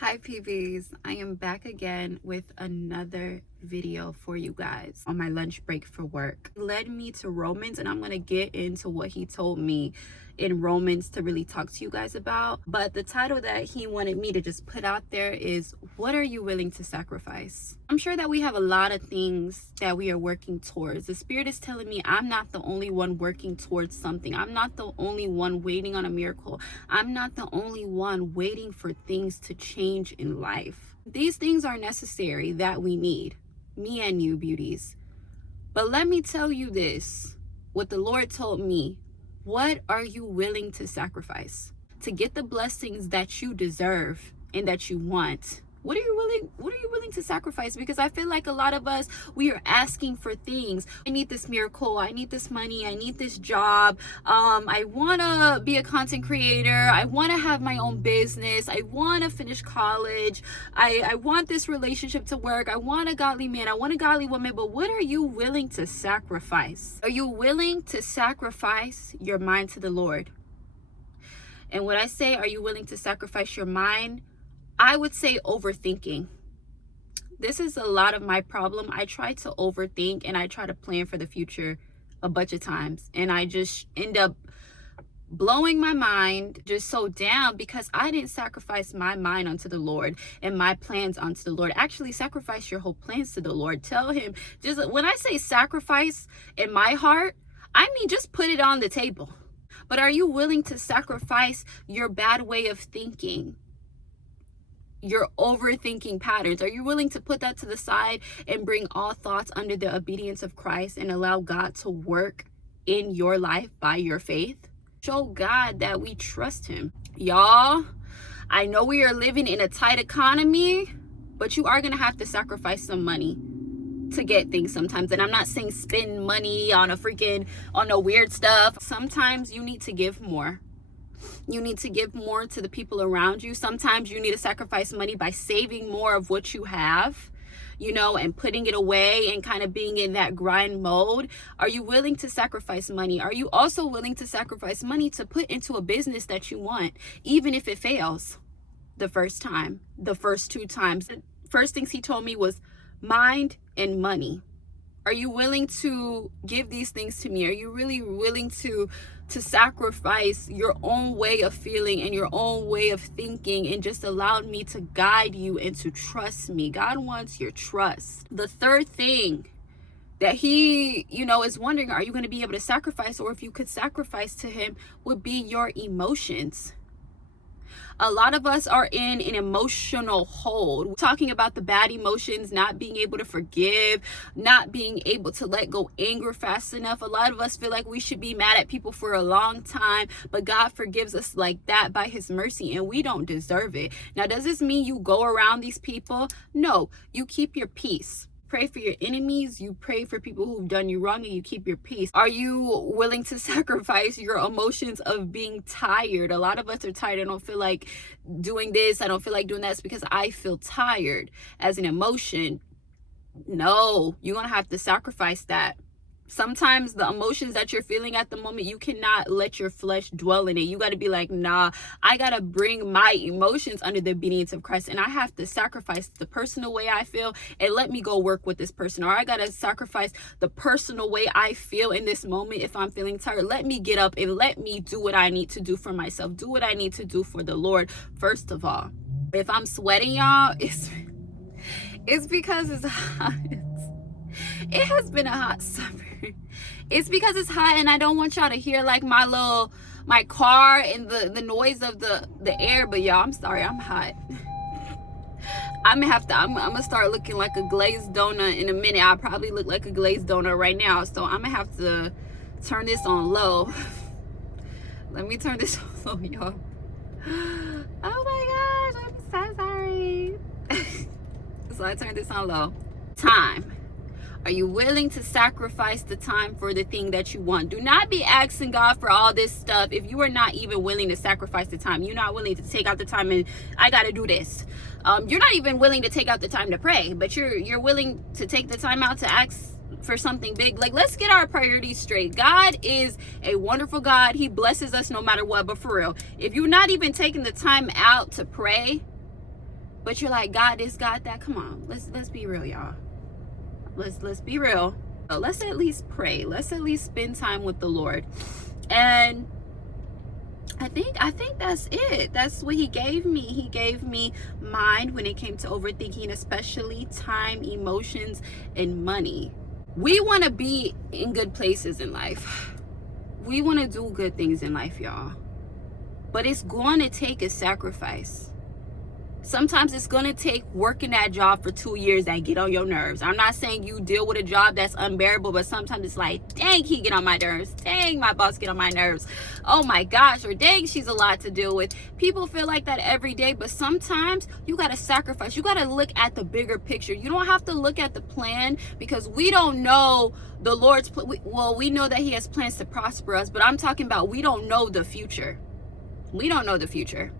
Hi PBs, I am back again with another video for you guys on my lunch break for work. It led me to Romans, and I'm going to get into what he told me in Romans to really talk to you guys about. But the title that he wanted me to just put out there is, what are you willing to sacrifice? I'm sure that we have a lot of things that we are working towards. The Spirit is telling me I'm not the only one working towards something. I'm not the only one waiting on a miracle. I'm not the only one waiting for things to change in life. These things are necessary that we need, me and you beauties. But let me tell you this, what the Lord told me. What are you willing to sacrifice to get the blessings that you deserve and that you want? What are you willing to sacrifice? Because I feel like a lot of us, we are asking for things. I need this miracle. I need this money. I need this job. I want to be a content creator. I want to have my own business. I want to finish college. I want this relationship to work. I want a godly man. I want a godly woman. But what are you willing to sacrifice? Are you willing to sacrifice your mind to the Lord? And when I say, are you willing to sacrifice your mind, I would say overthinking. This is a lot of my problem. I try to overthink and I try to plan for the future a bunch of times. And I just end up blowing my mind just so down because I didn't sacrifice my mind unto the Lord and my plans unto the Lord. Actually, sacrifice your whole plans to the Lord. Tell him, just when I say sacrifice in my heart, I mean just put it on the table. But are you willing to sacrifice your bad way of thinking? Your overthinking patterns? Are you willing to put that to the side and bring all thoughts under the obedience of Christ and allow God to work in your life by your faith? Show God that we trust him. Y'all, I know we are living in a tight economy, but you are going to have to sacrifice some money to get things sometimes. And I'm not saying spend money on no weird stuff. Sometimes you need to give more. You need to give more to the people around you. Sometimes you need to sacrifice money by saving more of what you have, and putting it away and kind of being in that grind mode. Are you willing to sacrifice money? Are you also willing to sacrifice money to put into a business that you want, even if it fails the first time, the first 2 times? The first things he told me was mind and money. Are you willing to give these things to me? Are you really willing to sacrifice your own way of feeling and your own way of thinking and just allow me to guide you and to trust me? God wants your trust. The third thing that he, is wondering, are you going to be able to sacrifice, or if you could sacrifice to him, would be your emotions. A lot of us are in an emotional hold. We're talking about the bad emotions, not being able to forgive, not being able to let go anger fast enough. A lot of us feel like we should be mad at people for a long time, but God forgives us like that by his mercy, and we don't deserve it. Now, does this mean you go around these people? No, you keep your peace. Pray for your enemies. You pray for people who've done you wrong, and you keep your peace. Are you willing to sacrifice your emotions of being tired? A lot of us are tired. I don't feel like doing this. I don't feel like doing that. It's because I feel tired as an emotion. No, you're going to have to sacrifice that. Sometimes the emotions that you're feeling at the moment, you cannot let your flesh dwell in it. You got to be like, nah, I got to bring my emotions under the obedience of Christ. And I have to sacrifice the personal way I feel and let me go work with this person. Or I got to sacrifice the personal way I feel in this moment. If I'm feeling tired, let me get up and let me do what I need to do for myself. Do what I need to do for the Lord, first of all. If I'm sweating, y'all, it's because it's hot. It has been a hot summer. It's because it's hot, and I don't want y'all to hear like my car and the noise of the air. But y'all, I'm sorry, I'm hot. I'm gonna start looking like a glazed donut in a minute. I'll probably look like a glazed donut right now. So I'm gonna have to turn this on low. Let me turn this on low, y'all. Oh my gosh, I'm so sorry. So I turned this on low. Time. Are you willing to sacrifice the time for the thing that you want? Do not be asking God for all this stuff if you are not even willing to sacrifice the time. You're not willing to take out the time and I got to do this. You're not even willing to take out the time to pray, but you're willing to take the time out to ask for something big. Like, let's get our priorities straight. God is a wonderful God. He blesses us no matter what. But for real, if you're not even taking the time out to pray, But you're like, God this, God that. Come on, let's be real, y'all. Let's be real. Let's at least pray. Let's at least spend time with the Lord. And I think that's it. That's what he gave me. He gave me mind when it came to overthinking, especially time, emotions, and money. We want to be in good places in life. We want to do good things in life, y'all. But it's going to take a sacrifice. Sometimes it's going to take working that job for 2 years that get on your nerves. I'm not saying you deal with a job that's unbearable, but sometimes it's like, dang, he get on my nerves. Dang, my boss get on my nerves. Oh my gosh, or dang, she's a lot to deal with. People feel like that every day, but sometimes you got to sacrifice. You got to look at the bigger picture. You don't have to look at the plan, because we don't know the Lord's plan. Well, we know that he has plans to prosper us, but I'm talking about we don't know the future. We don't know the future.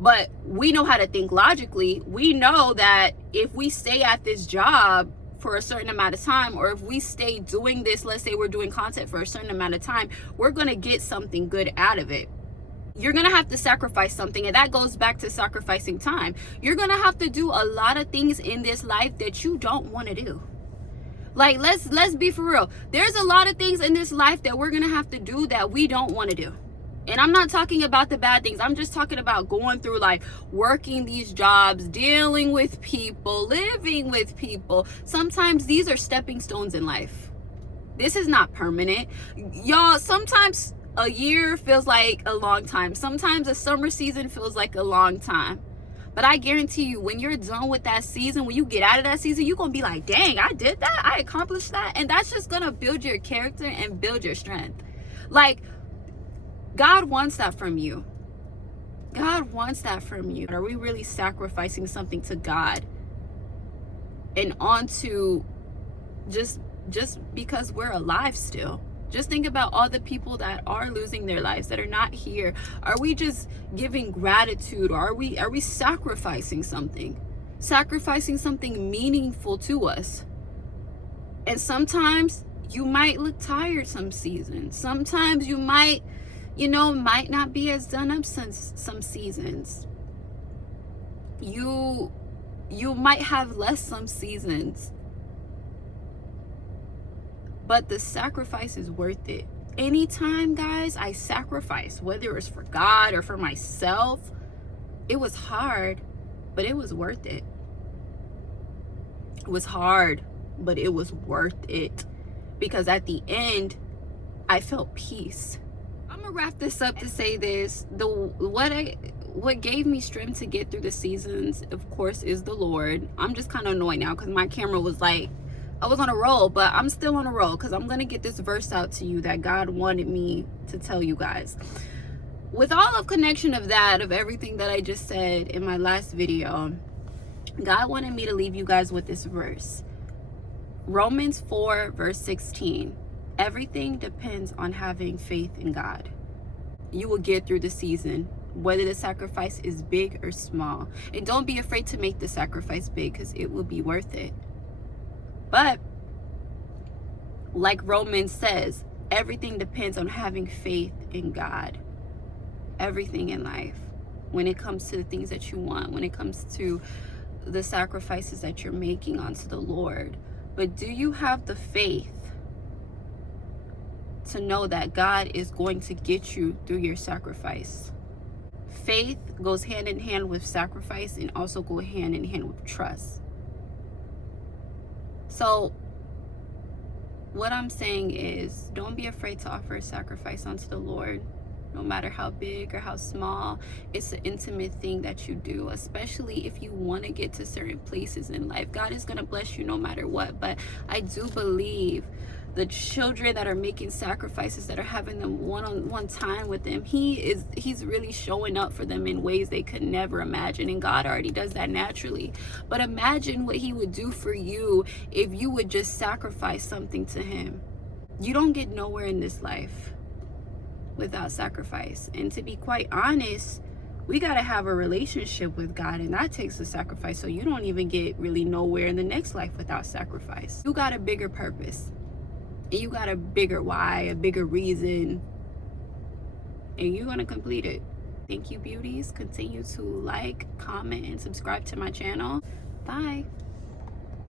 But we know how to think logically. We know that if we stay at this job for a certain amount of time, or if we stay doing this, let's say we're doing content for a certain amount of time, we're going to get something good out of it. You're going to have to sacrifice something, and that goes back to sacrificing time. You're going to have to do a lot of things in this life that you don't want to do. Like, let's be for real. There's a lot of things in this life that we're going to have to do that we don't want to do. And I'm not talking about the bad things. I'm just talking about going through, like, working these jobs, dealing with people, living with people. Sometimes these are stepping stones in life. This is not permanent. Y'all, sometimes a year feels like a long time. Sometimes a summer season feels like a long time. But I guarantee you, when you're done with that season, when you get out of that season, you're going to be like, dang, I did that. I accomplished that. And that's just going to build your character and build your strength. Like, God wants that from you. God wants that from you. Are we really sacrificing something to God and onto just because we're alive still? Just think about all the people that are losing their lives, that are not here. Are we just giving gratitude, or are we sacrificing something? Sacrificing something meaningful to us. And sometimes you might look tired some seasons. Sometimes you might not be as done up some seasons. You might have less some seasons. But the sacrifice is worth it. Anytime, guys, I sacrifice, whether it's for God or for myself, it was hard, but it was worth it. It was hard, but it was worth it. Because at the end, I felt peace. I'm gonna wrap this up to say this. What gave me strength to get through the seasons, of course, is the Lord. I'm just kind of annoyed now because my camera was like, I was on a roll, but I'm still on a roll, because I'm gonna get this verse out to you that God wanted me to tell you guys. With all of connection of everything that I just said in my last video, God wanted me to leave you guys with this verse. Romans 4 verse 16. Everything depends on having faith in God. You will get through the season, whether the sacrifice is big or small. And don't be afraid to make the sacrifice big, because it will be worth it. But like Romans says, everything depends on having faith in God. Everything in life. When it comes to the things that you want, when it comes to the sacrifices that you're making unto the Lord. But do you have the faith to know that God is going to get you through your sacrifice? Faith goes hand in hand with sacrifice, and also go hand in hand with trust. So what I'm saying is, don't be afraid to offer a sacrifice unto the Lord. No matter how big or how small, it's an intimate thing that you do, especially if you want to get to certain places in life. God is going to bless you no matter what. But I do believe the children that are making sacrifices, that are having them one-on-one time with them, he's really showing up for them in ways they could never imagine. And God already does that naturally. But imagine what he would do for you if you would just sacrifice something to him. You don't get nowhere in this life without sacrifice. And to be quite honest, we got to have a relationship with God, and that takes a sacrifice. So you don't even get really nowhere in the next life without sacrifice. You got a bigger purpose, and you got a bigger why, a bigger reason, and you're going to complete it. Thank you, beauties. Continue to like, comment, and subscribe to my channel. Bye.